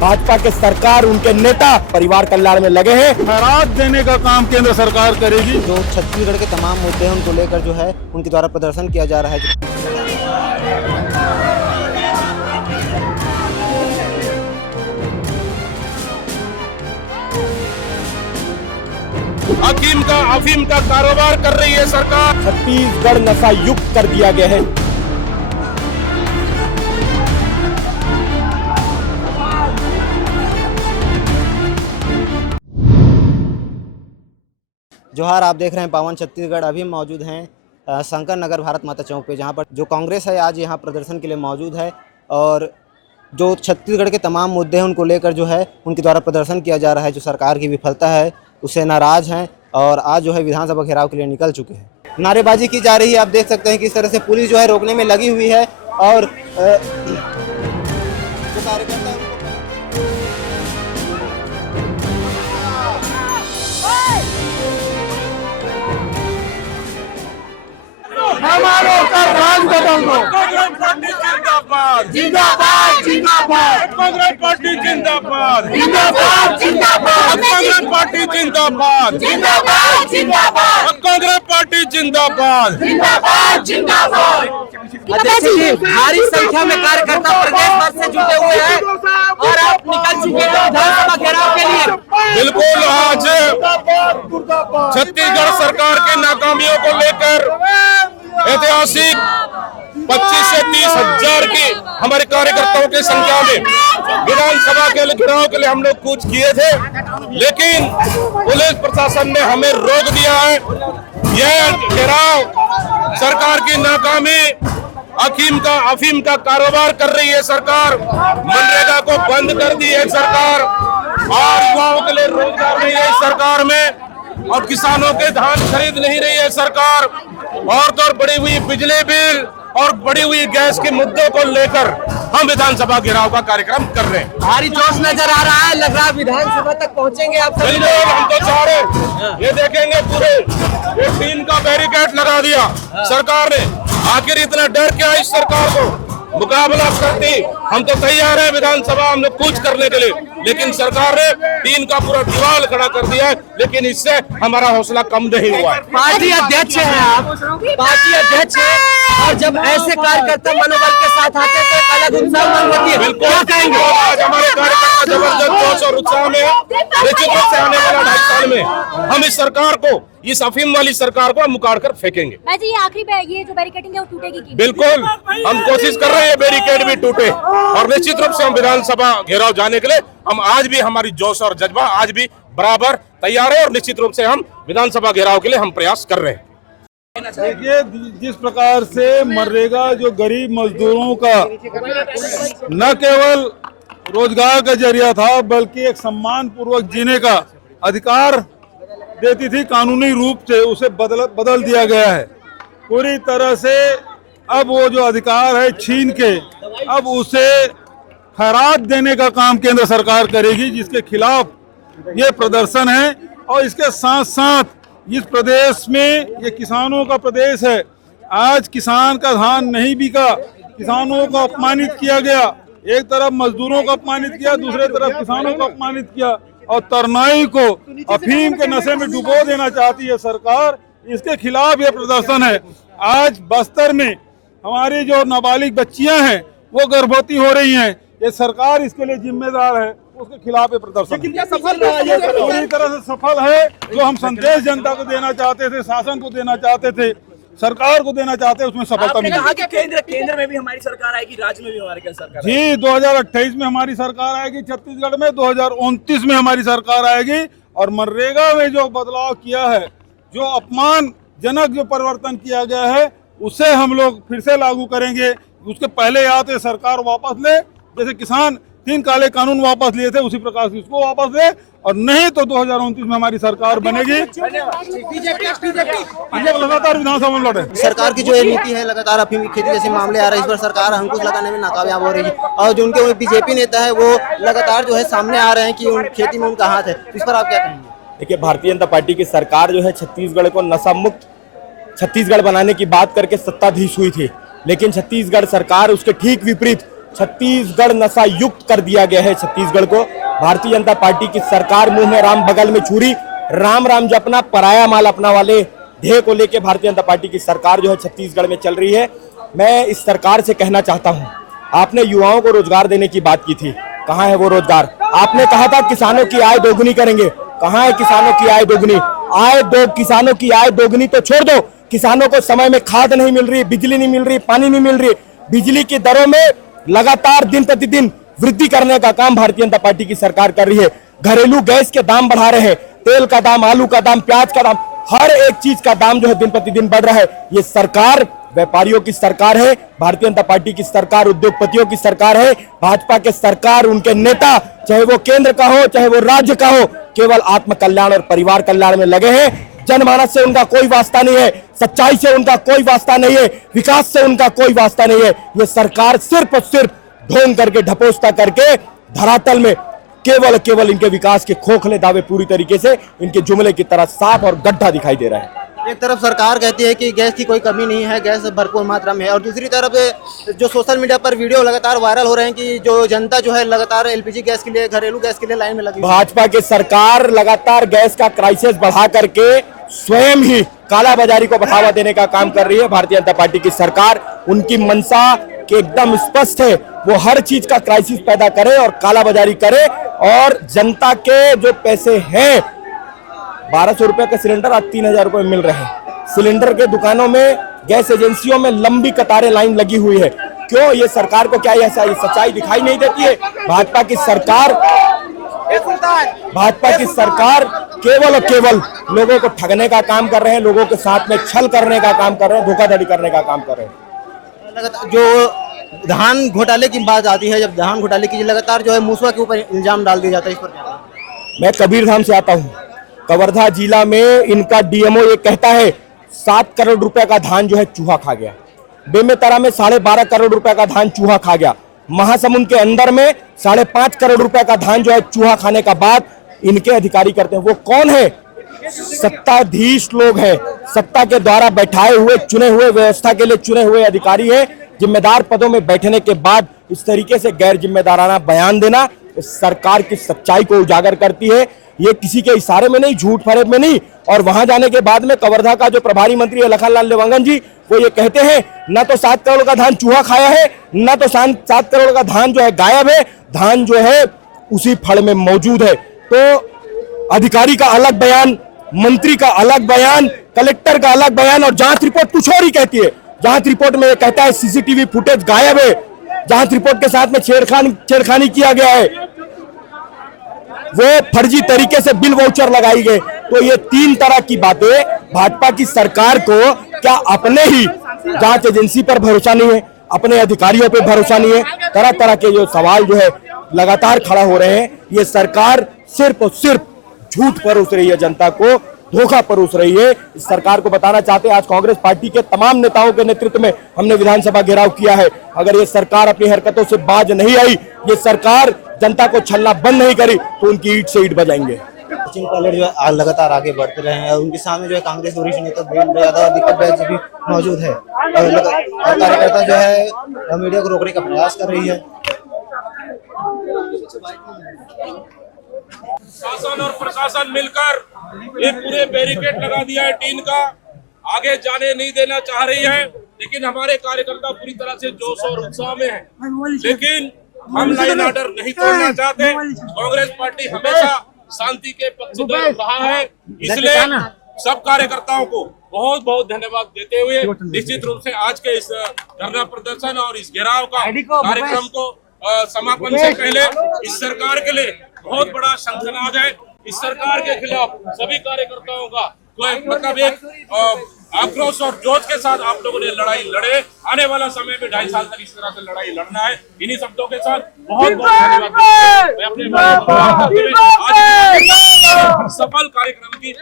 भाजपा के सरकार, उनके नेता परिवार कल्याण में लगे हैं। खैरात देने का काम केंद्र सरकार करेगी। जो छत्तीसगढ़ के तमाम मुद्दे हैं उनको लेकर जो है उनके द्वारा प्रदर्शन किया जा रहा है। अफीम का कारोबार कर रही है सरकार। छत्तीसगढ़ नशा युक्त कर दिया गया है। जोहार, आप देख रहे हैं पावन छत्तीसगढ़। अभी मौजूद हैं शंकर नगर भारत माता चौक पे, जहां पर जो कांग्रेस है आज यहां प्रदर्शन के लिए मौजूद है और जो छत्तीसगढ़ के तमाम मुद्दे हैं उनको लेकर जो है उनके द्वारा प्रदर्शन किया जा रहा है। जो सरकार की विफलता है उससे नाराज़ हैं और आज जो है विधानसभा घेराव के लिए निकल चुके हैं। नारेबाजी की जा रही है। आप देख सकते हैं किस तरह से पुलिस जो है रोकने में लगी हुई है और जो कार्यकर्ता है हमारों का राज बदल दो। कांग्रेस पार्टी जिंदाबाद, जिंदाबाद जिंदाबाद, कांग्रेस पार्टी जिंदाबाद, जिंदाबाद जिंदाबाद, कांग्रेस पार्टी जिंदाबाद, जिंदाबाद जिंदाबाद, कांग्रेस पार्टी जिंदाबाद। जिंदाबाद जिंदाबाद। अध्यक्ष जी, भारी संख्या में कार्यकर्ता प्रदेश भर से जुटे हुए हैं और आप निकल चुके हैं विधानसभा घेराव के लिए। बिल्कुल, आज छत्तीसगढ़ सरकार की नाकामियों को लेकर ऐतिहासिक 25 से 30 हजार की हमारे कार्यकर्ताओं की संख्या में विधानसभा के घेराव के लिए हम लोग कूच किए थे, लेकिन पुलिस प्रशासन ने हमें रोक दिया है। यह घेराव सरकार की नाकामी, अफीम का कारोबार कर रही है सरकार, मनरेगा को बंद कर दी है सरकार और युवाओं के लिए रोजगार नहीं है सरकार में, और किसानों के धान खरीद नहीं रही है सरकार, और तो बढ़ी हुई बिजली बिल और बढ़ी हुई गैस के मुद्दों को लेकर हम विधानसभा घेराव का कार्यक्रम कर रहे हैं। भारी जोश नजर आ रहा है, लग रहा है विधानसभा तक पहुंचेंगे आप सभी बिल्कुल, लोग। हम तो चाह रहे ये देखेंगे पूरे ये टीन का बैरिकेड लगा दिया सरकार ने। आखिर इतना डर क्या इस सरकार को? मुकाबला करती हम तो तैयार है विधानसभा हम लोग कूच करने के लिए, लेकिन सरकार ने टीन का पूरा दीवार खड़ा कर दिया है, लेकिन इससे हमारा हौसला कम नहीं हुआ है। पार्टी अध्यक्ष हैं आप, पार्टी अध्यक्ष हैं और जब ऐसे कार्यकर्ता मनोबल के साथ आते हैं तो एक अलग उत्साह मन होती है। बिल्कुल, क्या कहेंगे? आज हमारे कार्यकर्ता जबरदस्त जोश और उत्साह में है। निश्चित रूप से आने वाला 2.5 साल में हम इस सरकार को, इस अफीम वाली सरकार को हम मुकाड़ कर फेंकेंगे। ये आखिरी ये जो बैरिकेडिंग है वो टूटेगी कि? बिल्कुल, हम कोशिश कर रहे हैं बैरिकेड भी टूटे और निश्चित रूप से हम विधानसभा घेराव जाने के लिए हम आज भी हमारी जोश और जज्बा आज भी बराबर तैयार है और निश्चित रूप से हम विधानसभा घेराव के लिए हम प्रयास कर रहे हैं। देखिए, जिस प्रकार से मनरेगा जो गरीब मजदूरों का न केवल रोजगार का जरिया था बल्कि एक सम्मान पूर्वक जीने का अधिकार देती थी, कानूनी रूप से उसे बदल दिया गया है पूरी तरह से। अब वो जो अधिकार है छीन के अब उसे खैरात देने का काम केंद्र सरकार करेगी, जिसके खिलाफ ये प्रदर्शन है। और इसके साथ साथ इस प्रदेश में, ये किसानों का प्रदेश है, आज किसान का धान नहीं बिका, किसानों को अपमानित किया गया। एक तरफ मजदूरों को अपमानित किया, दूसरे तरफ किसानों को अपमानित किया और तरनाई को अफीम के नशे में डुबो देना चाहती है सरकार। इसके खिलाफ ये प्रदर्शन है। आज बस्तर में हमारी जो नाबालिग बच्चियां हैं वो गर्भवती हो रही हैं, ये सरकार इसके लिए जिम्मेदार है, उसके खिलाफ ये प्रदर्शन क्या सफल रहा? ये पूरी तरह से सफल है। जो हम संदेश जनता को देना चाहते थे, शासन को देना चाहते थे, सरकार को देना चाहते हैं, उसमें सफलता मिली। कहा कि केंद्र में भी हमारी सरकार आएगी, राज्य में भी हमारी सरकार जी 2028 में हमारी सरकार आएगी छत्तीसगढ़ में, 2029 में हमारी सरकार आएगी और मनरेगा में जो बदलाव किया है, जो अपमानजनक जो परिवर्तन किया गया है, उसे हम लोग फिर से लागू करेंगे। उसके पहले या तो सरकार वापस ले, जैसे किसान 3 काले कानून वापस लिए थे उसी प्रकार से उसको वापस ले, और नहीं तो 2029 में हमारी सरकार बनेगी। लगातार विधानसभा में लड़े। सरकार की जो ये नीति है, लगातार अफीम की खेती जैसे मामले आ रहे हैं, इस पर सरकार अंकुश लगाने में नाकामयाब हो रही है और जो उनके बीजेपी नेता है वो लगातार जो है सामने आ रहे हैं कि खेती में उनका हाथ है। इस पर आप क्या कहेंगे? देखिए, भारतीय जनता पार्टी की सरकार जो है छत्तीसगढ़ को नशा मुक्त छत्तीसगढ़ बनाने की बात करके सत्ताधीश हुई थी, लेकिन छत्तीसगढ़ सरकार उसके ठीक विपरीत छत्तीसगढ़ नशा युक्त कर दिया गया है। छत्तीसगढ़ को भारतीय जनता पार्टी की सरकार, मुंह में राम बगल में छुरी, राम राम जपना, पराया माल अपना वाले ध्येय को लेकर भारतीय जनता पार्टी की सरकार जो है छत्तीसगढ़ में चल रही है। मैं इस सरकार से कहना चाहता हूं, आपने युवाओं को रोजगार देने की बात की थी, कहां है वो रोजगार? आपने कहा था किसानों की आय दोगुनी करेंगे, कहां है किसानों की आय दोगुनी? किसानों की आय दोगुनी तो छोड़ दो, किसानों को समय में खाद नहीं मिल रही, बिजली नहीं मिल रही, पानी नहीं मिल रही। बिजली की दरों में लगातार दिन प्रतिदिन वृद्धि करने का काम भारतीय जनता पार्टी की सरकार कर रही है। घरेलू गैस के दाम बढ़ा रहे हैं, तेल का दाम, आलू का दाम, प्याज का दाम, हर एक चीज का दाम जो है दिन प्रतिदिन बढ़ रहा है। ये सरकार व्यापारियों की सरकार है, भारतीय जनता पार्टी की सरकार उद्योगपतियों की सरकार है। भाजपा के सरकार, उनके नेता, चाहे वो केंद्र का हो चाहे वो राज्य का हो, केवल आत्म कल्याण और परिवार कल्याण में लगे हैं। जनमानस से उनका कोई वास्ता नहीं है, सच्चाई से उनका कोई वास्ता नहीं है, विकास से उनका कोई वास्ता नहीं है। ये सरकार सिर्फ और सिर्फ ढोंग करके, ढपोस्ता करके धरातल में केवल इनके विकास के खोखले दावे पूरी तरीके से इनके जुमले की तरह साफ और गड्ढा दिखाई दे रहा है। एक तरफ सरकार कहती है कि गैस की कोई कमी नहीं है, गैस भरपूर मात्रा में है, और दूसरी तरफ जो सोशल मीडिया पर वीडियो लगातार वायरल हो रहे हैं कि जो जनता जो है लगातार एलपीजी गैस के लिए, घरेलू गैस के लिए लाइन में लगी। भाजपा की सरकार लगातार गैस का क्राइसिस बढ़ा करके स्वयं ही कालाबाजारी को बढ़ावा देने का काम कर रही है। भारतीय जनता पार्टी की सरकार, उनकी मंशा के एकदम स्पष्ट है, वो हर चीज का क्राइसिस पैदा करे और कालाबाजारी करे, और जनता के जो पैसे हैं, 1200 रुपए का सिलेंडर आज 3000 रुपए में मिल रहे हैं। सिलेंडर के दुकानों में, गैस एजेंसियों में लंबी कतारें, लाइन लगी हुई है। क्यों? ये सरकार को क्या ये सच्चाई दिखाई नहीं देती है? भाजपा की सरकार केवल और केवल लोगों को ठगने का काम कर रहे हैं, लोगों के साथ में छल करने का काम कर रहे हैं, धोखाधड़ी करने का काम कर रहे हैं। जो धान घोटाले की बात आती है, जब धान घोटाले की लगातार जो है मूसवा के ऊपर इल्जाम डाल दिया जाता है, इस पर क्या? मैं कबीरधाम से आता हूँ। कवर्धा जिला में इनका डीएमओ ये कहता है 7 करोड़ रुपए का धान जो है चूहा खा गया। बेमेतरा में 12.5 करोड़ रुपए का धान चूहा खा गया। महासमुंद के अंदर में 5.5 करोड़ रुपए का धान जो है चूहा खाने का बात इनके अधिकारी करते हैं। वो कौन है? सत्ताधीश लोग हैं, सत्ता के द्वारा बैठाए हुए, चुने हुए, व्यवस्था के लिए चुने हुए अधिकारी हैं। जिम्मेदार पदों में बैठने के बाद इस तरीके से गैर जिम्मेदाराना बयान देना सरकार की सच्चाई को उजागर करती है। ये किसी के इशारे में नहीं, झूठ फरेब में नहीं। और वहां जाने के बाद में कवर्धा का जो प्रभारी मंत्री है लखनलाल लेवांगन जी, वो ये कहते हैं ना तो 7 करोड़ का धान चूहा खाया है, ना तो 7 करोड़ का धान जो है गायब है, धान जो है उसी फड़ में मौजूद है। तो अधिकारी का अलग बयान, मंत्री का अलग बयान, कलेक्टर का अलग बयान, और जांच रिपोर्ट कुछ और ही कहती है। जांच रिपोर्ट में ये कहता है सीसीटीवी फुटेज गायब है, जांच रिपोर्ट के साथ में छेड़खानी किया गया है, वो फर्जी तरीके से बिल वाउचर लगाई गए। तो ये 3 तरह की बातें, भाजपा की सरकार को क्या अपने ही जांच एजेंसी पर भरोसा नहीं है, अपने अधिकारियों पर भरोसा नहीं है? तरह तरह के जो सवाल जो है लगातार खड़ा हो रहे हैं। ये सरकार सिर्फ और सिर्फ झूठ परोस रही है, जनता को धोखा परोस रही है। इस सरकार को बताना चाहते हैं, आज कांग्रेस पार्टी के तमाम नेताओं के नेतृत्व में हमने विधानसभा घेराव किया है। अगर ये सरकार अपनी हरकतों से बाज नहीं आई, ये सरकार जनता को छलना बंद नहीं करी, तो उनकी ईंट से ईंट बजाएंगे। सचिन पायलट जो है लगातार आगे बढ़ते रहे हैं, और उनके सामने जो है कांग्रेस वरिष्ठ नेता दीपक बैज भी मौजूद है, और कार्यकर्ता जो है मीडिया को रोकने का प्रयास कर रही है। शासन और प्रशासन मिलकर ये पूरे बैरिकेड लगा दिया है, टीन का आगे जाने नहीं देना चाह रही है। लेकिन हमारे कार्यकर्ता पूरी तरह से जोश और उत्साह में है, लेकिन हम लाइन ऑर्डर नहीं तोड़ना चाहते। कांग्रेस पार्टी हमेशा शांति के पक्षधर रहा है, इसलिए सब कार्यकर्ताओं को बहुत बहुत धन्यवाद देते हुए निश्चित रूप से आज के इस धरना प्रदर्शन और इस घेराव का कार्यक्रम को समापन से पहले इस सरकार के लिए बहुत बड़ा शंखनाद है। इस सरकार के खिलाफ सभी कार्यकर्ताओं का मतलब एक आक्रोश और जोश के साथ आप लोगों ने लड़ाई लड़े। आने वाला समय में 2.5 साल तक इस तरह से लड़ाई लड़ना है। इन्हीं शब्दों के साथ बहुत बहुत धन्यवाद आज सफल कार्यक्रम की